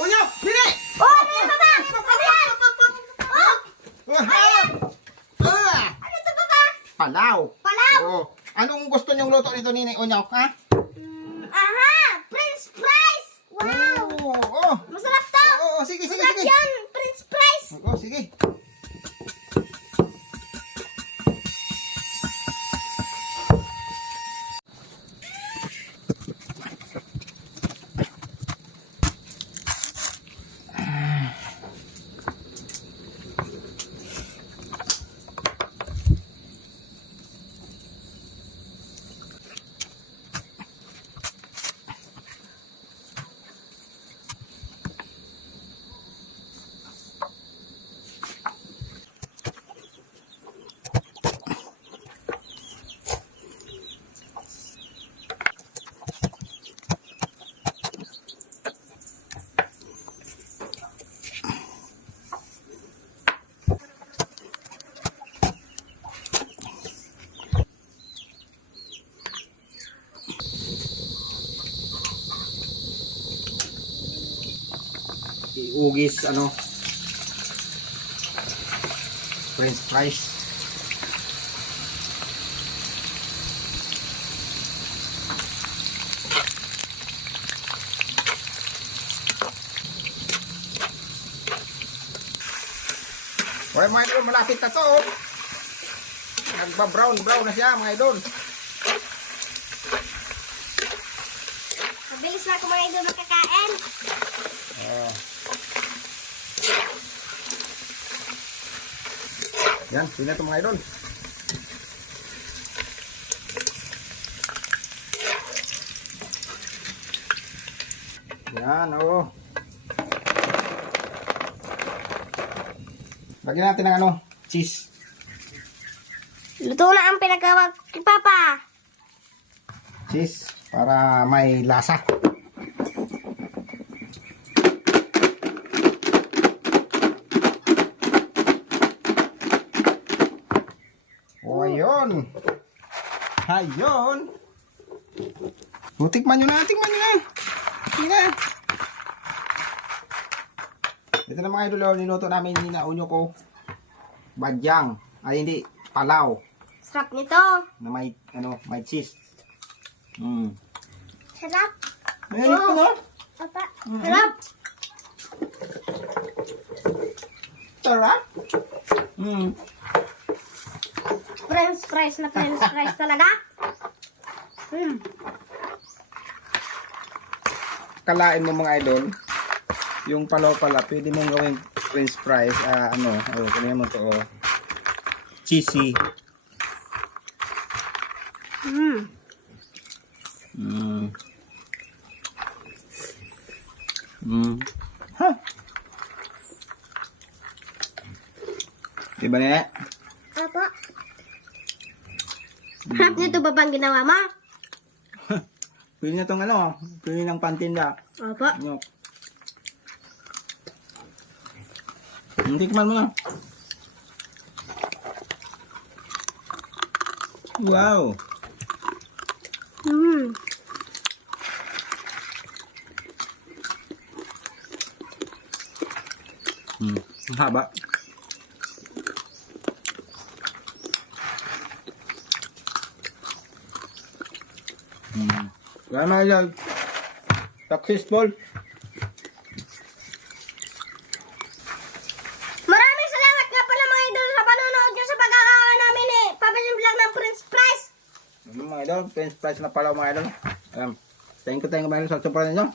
Unyo! Dili! Oh, ano yan, Papa? Ano yan? Oh, ano to, Papa? Palaw. Palaw? Oo. Anong gusto niyong luto nito, Nini Unyo? Ha? Aha! French fries! Wow! Oo. Masarap to! Oo, sige, sige, Masarap sige. yan! French fries! Oo, sige. Ugis, ano? French fries. Okay mga idol, malapit na to. Nagba-brown na siya mga idol. Mabilis na ako mga idol makakain. Yan, sino ito mga idol? Yan, oo. Lagyan natin ng ano, cheese. Luto na ang pinagawa ko kay Papa. Cheese, para may lasa. O, ayun. Ayun. O, tikman nyo na, tikman nyo na. Sige na. Ito na mga idol, niluto namin Unyo ko. Badyang. Ay, hindi. Palaw. Sarap nito. Na may, ano, may cheese. Sarap. Mayroon ko na. Papa. Sarap. Sarap. French fries na French fries talaga. Kalain mo mga idol, yung palaw pala, pwede mong gawing french fries, ano, kanina mo to, cheesy. Ha? Diba nene? Papa. Sarap nito ba bang ginawa mo? Pwede na tong ano, pwede ng pantinda. Papa. Ano? Tikman mo na. Wow. Ang haba. Kaya mga idol, successful. Maraming salamat nga pala mga idol sa panonood nyo sa pagkakawa namin papasimple ng French fries. Mga idol, french fries na pala mga idol. Thank you mga idol sa support ninyo.